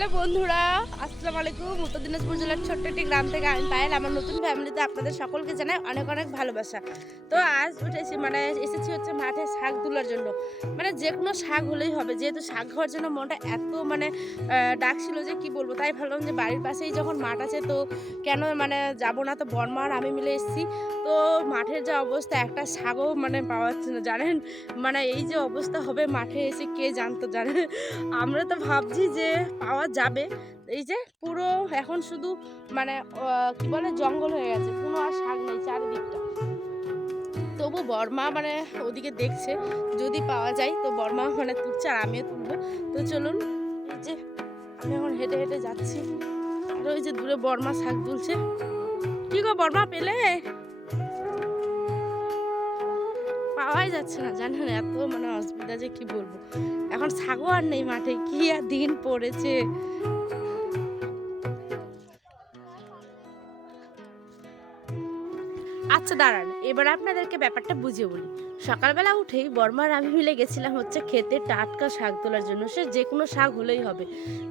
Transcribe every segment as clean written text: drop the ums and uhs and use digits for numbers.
Hello বন্ধুরা, আসসালামু আলাইকুম। উত্তর দিনাজপুর জেলার ছোট্ট একটি গ্রাম থেকে আমি পায়েল। আমার নতুন ফ্যামিলিতে আপনাদের সকলকে জানাই অনেক অনেক ভালোবাসা। তো আজ উঠেছি এসেছি হচ্ছে মাঠে শাক তোলার জন্য। যে কোনো শাক হলেই হবে, যেহেতু শাক খাওয়ার জন্য মনটা এত ডাকছিল যে কি বলবো। তাই ভাবলাম যে বাড়ির পাশেই যখন মাঠ আছে তো কেন যাবো না। তো বর্মা আর আমি মিলে এসেছি। তো মাঠের যা অবস্থা, একটা শাকও পাওয়া যাচ্ছে না জানেন। এই যে অবস্থা হবে মাঠে এসে কে জানতো জানেন। আমরা তো ভাবছি যে পাওয়া যাবে, এই যে পুরো এখন শুধু কি বলে জঙ্গল হয়ে গেছে, কোনো আর শাক নেই চারিদিকটা। তবু বর্মা ওদিকে দেখছে, যদি পাওয়া যায় তো বর্মা তুলছে আর আমিও তুলবো। তো চলুন, এই যে আমি এখন হেঁটে হেঁটে যাচ্ছি আর ওই যে দূরে বর্মা শাক তুলছে। কি গো বর্মা, পেলে? পাওয়াই যাচ্ছে না জানেন, এত অসুবিধা যে কি বলবো। এখন শাকও আর নেই মাঠে, কি আর দিন পড়েছে। আচ্ছা দাঁড়ান, এবার আপনাদেরকে ব্যাপারটা বুঝিয়ে বলি। সকালবেলা উঠেই বর্মা আর আমি মিলে গেছিলাম হচ্ছে খেতে টাটকা শাক তোলার জন্য। সে যে কোনো শাক হলেই হবে,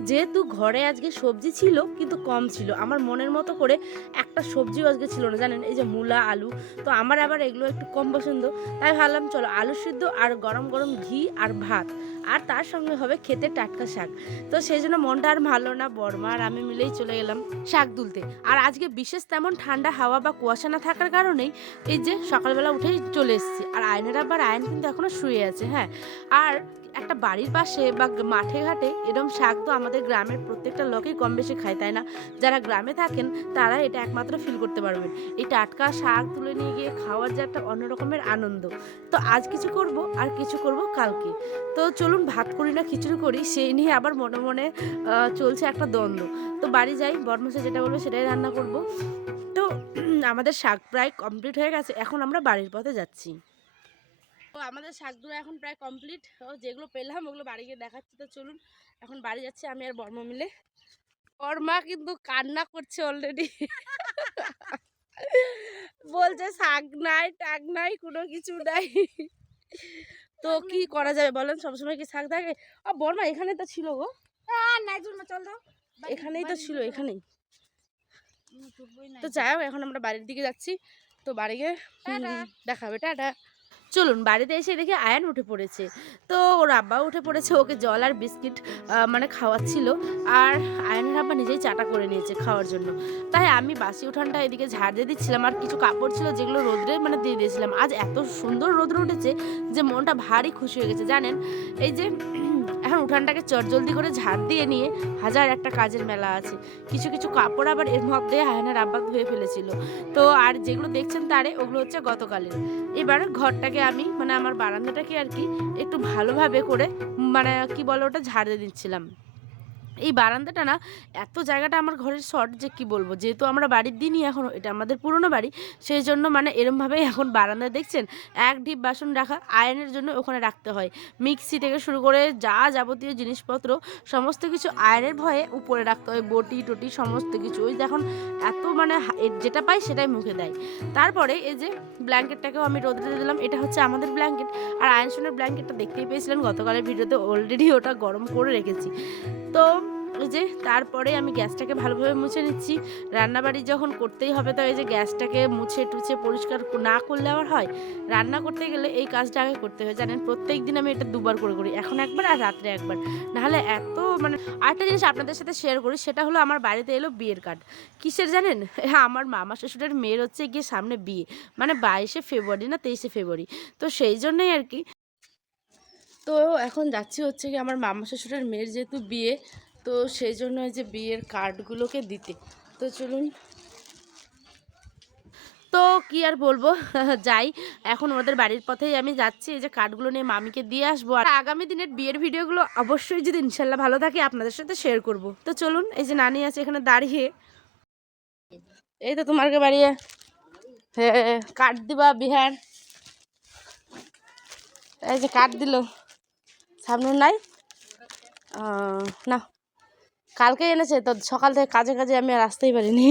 যেহেতু ঘরে আজকে সবজি ছিল কিন্তু কম ছিল। আমার মনের মতো করে একটা সবজিও আজকে ছিল না জানেন, এই যে মূলা আলু। তো আমার আবার এগুলো একটু কম পছন্দ, তাই ভাবলাম চলো আলু সিদ্ধ আর গরম গরম ঘি আর ভাত, আর তার সঙ্গে হবে খেতে টাটকা শাক। তো সেই জন্য মনটা আর ভালো না, বর্মা আর আমি মিলেই চলে গেলাম শাক তুলতে। আর আজকে বিশেষ তেমন ঠান্ডা হাওয়া বা কুয়াশা না থাকার কারণেই এই যে সকালবেলা উঠেই চলে এসেছি। আর আয়নের আবার আয়ন কিন্তু এখনো শুয়ে আছে। হ্যাঁ, আর একটা বাড়ির পাশে বা মাঠে ঘাটে এরকম শাক তো আমাদের গ্রামের প্রত্যেকটা লোকেই কম বেশি খায়, তাই না? যারা গ্রামে থাকেন তারা এটা একমাত্র ফিল করতে পারবেন, এই টাটকা শাক তুলে নিয়ে গিয়ে খাওয়ার যে একটা অন্য রকমের আনন্দ। তো আজ কিছু করব আর কিছু করব কালকে। তো চলুন ভাত করি না খিচুড়ি করি, সেই নিয়ে আবার মনে মনে চলছে একটা দ্বন্দ্ব। তো বাড়ি যাই, বর্মশাই যেটা বলবে সেটাই রান্না করব। তো আমাদের শাক প্রায় কমপ্লিট হয়ে গেছে, এখন আমরা বাড়ির পথে যাচ্ছি। তো আমাদের শাকগুলো এখন প্রায় কমপ্লিট, যেগুলো পেলাম ওগুলো বাড়ি গিয়ে দেখাচ্ছি। তো চলুন এখন বাড়ি যাচ্ছি আমি আর বর্মা মিলে। বর্মা কিন্তু কান্না করছে অলরেডি, বলছে শাক নাই টাক নাই কোনো কিছু নাই। তো কি করা যাবে বলেন, সবসময় কি শাক থাকে? বর্মা এখানে তো ছিল গো, এখানেই তো ছিল, এখানেই। তো যাই হোক, এখন আমরা বাড়ির দিকে যাচ্ছি। তো বাড়ি গিয়ে দেখাবে, টাটা। চলুন বাড়িতে এসে দেখি আয়ান উঠে পড়েছে। তো ওর আব্বা উঠে পড়েছে, ওকে জল আর বিস্কিট খাওয়াচ্ছিল। আর আয়ানের আব্বা নিজেই চাটা করে নিয়েছে খাওয়ার জন্য। তাই আমি বাসি উঠানটা এদিকে ঝাড় দিয়ে দিচ্ছিলাম, আর কিছু কাপড় ছিল যেগুলো রোদ্রে দিয়ে দিয়েছিলাম। আজ এত সুন্দর রোদ্র উঠেছে যে মনটা ভারী খুশি হয়ে গেছে জানেন। এই যে এখন উঠানটাকে চটজলদি করে ঝাড় দিয়ে নিয়ে হাজার একটা কাজের মেলা আছে। কিছু কিছু কাপড় আবার এর মধ্যে আয়ানের আব্বা ধুয়ে ফেলেছিল। তো আর যেগুলো দেখছেন তারে, ওগুলো হচ্ছে গতকালের। এবার ঘরটাকে আমি আমার বারান্দাটাকে আর কি একটু ভালোভাবে করে কি বলে ওটা ঝাড় দিয়ে দিচ্ছিলাম। এই বারান্দাটা না, এত জায়গাটা আমার ঘরের শর্ট যে কি বলবো। যেহেতু আমরা বাড়ির দিনই এখনও, এটা আমাদের পুরনো বাড়ি, সেই জন্য এরমভাবেই এখন বারান্দা দেখছেন এক ঢিপ বাসন রাখা আয়রনের জন্য ওখানে রাখতে হয়। মিক্সি থেকে শুরু করে যা যাবতীয় জিনিসপত্র সমস্ত কিছু আয়রনের ভয়ে উপরে রাখতে হয়, বটি টটি সমস্ত কিছু। ওই দেখুন এত যেটা পাই সেটাই মুখে দেয়। তারপরে এই যে ব্ল্যাঙ্কেটটাকেও আমি রোদে দিলাম, এটা হচ্ছে আমাদের ব্ল্যাঙ্কেট। আর আয়নসনের ব্ল্যাঙ্কেটটা দেখতেই পেয়েছিলেন গতকালের ভিডিওতে, অলরেডি ওটা গরম করে রেখেছি। তো এই যে তারপরে আমি গ্যাসটাকে ভালোভাবে মুছে নিচ্ছি। রান্নাবাড়ি যখন করতেই হবে তো এই যে গ্যাসটাকে মুছে টুছে পরিষ্কার না করলে আবার হয়। রান্না করতে গেলে এই কাজটা আগে করতে হয় জানেন। প্রত্যেক দিন আমি এটা দুবার করে করি, এখন একবার আর রাত্রে একবার, নাহলে এত আরেকটা জিনিস আপনাদের সাথে শেয়ার করি, সেটা হলো আমার বাড়িতে এলো বিয়ের কার্ড। কিসের জানেন? আমার মামা শ্বশুরের মেয়ের হচ্ছে গিয়ে সামনে বিয়ে, 22শে ফেব্রুয়ারি না 23শে ফেব্রুয়ারি। তো সেই জন্যই আর কি। তো এখন যাচ্ছি হচ্ছে কি আমার মামা শ্বশুরের মেয়ের যেহেতু বিয়ে, তো সেই জন্য যে বিয়ের কার্ডগুলোকে দিতে। তো চলুন, তো কি আর বলবো, যাই এখন ওদের বাড়ির পথেই আমি যাচ্ছি। এই যে কার্ডগুলো নিয়ে মামিকে দিয়ে আসবো, আর আগামী দিনের বিয়ের ভিডিওগুলো অবশ্যই যদি ইনশাল্লাহ ভালো থাকে আপনাদের সাথে শেয়ার করব। তো চলুন, এই যে নানি আছে এখানে দাঁড়িয়ে, এই তো তোমারকে বাড়িয়ে কার্ড দিবা বিহার, এই যে কার্ড দিল সামনে নাই না, কালকে এনেছে। তো সকাল থেকে কাজে কাজে আমি আর আসতেই পারিনি।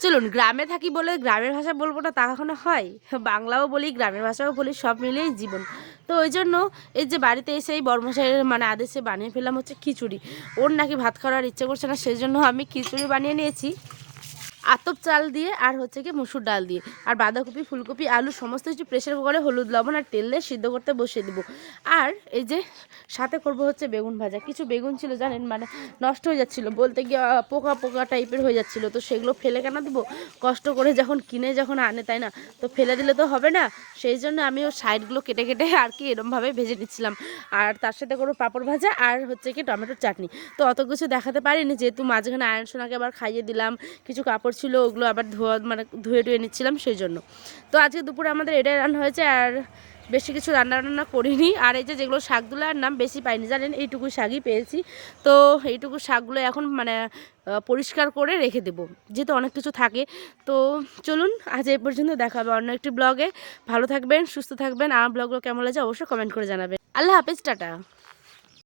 চলুন, গ্রামে থাকি বলে গ্রামের ভাষা বলবো না তা কখনো হয়? বাংলাও বলি গ্রামের ভাষাও বলি, সব মিলিয়েই জীবন। তো ওই জন্য এই যে বাড়িতে এসে এই বর্মশাইয়ের মানে আদেশে বানিয়ে ফেললাম হচ্ছে খিচুড়ি। ওর নাকি ভাত খাওয়ার ইচ্ছে করছে না, সেই জন্য আমি খিচুড়ি বানিয়ে নিয়েছি আতপ চাল দিয়ে আর হচ্ছে কি মুসুর ডাল দিয়ে, আর বাঁধাকপি ফুলকপি আলু সমস্ত কিছু প্রেশার কুকারে হলুদ লবণ আর তেল দিয়ে সিদ্ধ করতে বসিয়ে দেবো। আর এই যে সাথে করব হচ্ছে বেগুন ভাজা। কিছু বেগুন ছিল জানেন মানে নষ্ট হয়ে যাচ্ছিলো, বলতে গিয়ে পোকা পোকা টাইপের হয়ে যাচ্ছিলো, তো সেগুলো ফেলে কেন দেবো, কষ্ট করে যখন আনে তাই না, তো ফেলে দিলে তো হবে না, সেই জন্য আমি ওর সাইডগুলো কেটে কেটে আর কি এরমভাবে ভেজে নিচ্ছিলাম। আর তার সাথে করবো পাঁপড় ভাজা আর হচ্ছে কি টমেটোর চাটনি। তো অত কিছু দেখাতে পারিনি যেহেতু মাঝখানে আয়ন সোনাকে আবার খাইয়ে দিলাম, কিছু কাপড় ছিল ওগুলো আবার ধুয়ে টুয়ে নিচ্ছিলাম সেই জন্য। তো আজকে দুপুরে আমাদের এটাই রান্না হয়েছে, আর বেশি কিছু রান্না করিনি। আর এই যে যেগুলো শাকগুলোর নাম বেশি পাইনি জানেন, এইটুকু শাকই পেয়েছি। তো এইটুকু শাকগুলো এখন মানে পরিষ্কার করে রেখে দেবো, যেহেতু অনেক কিছু থাকে। তো চলুন আজ এই পর্যন্ত, দেখা হবে অন্য একটি ব্লগে। ভালো থাকবেন, সুস্থ থাকবেন। আমার ব্লগগুলো কেমন লাগছে অবশ্যই কমেন্ট করে জানাবেন। আল্লাহ হাফেজ, টাটা।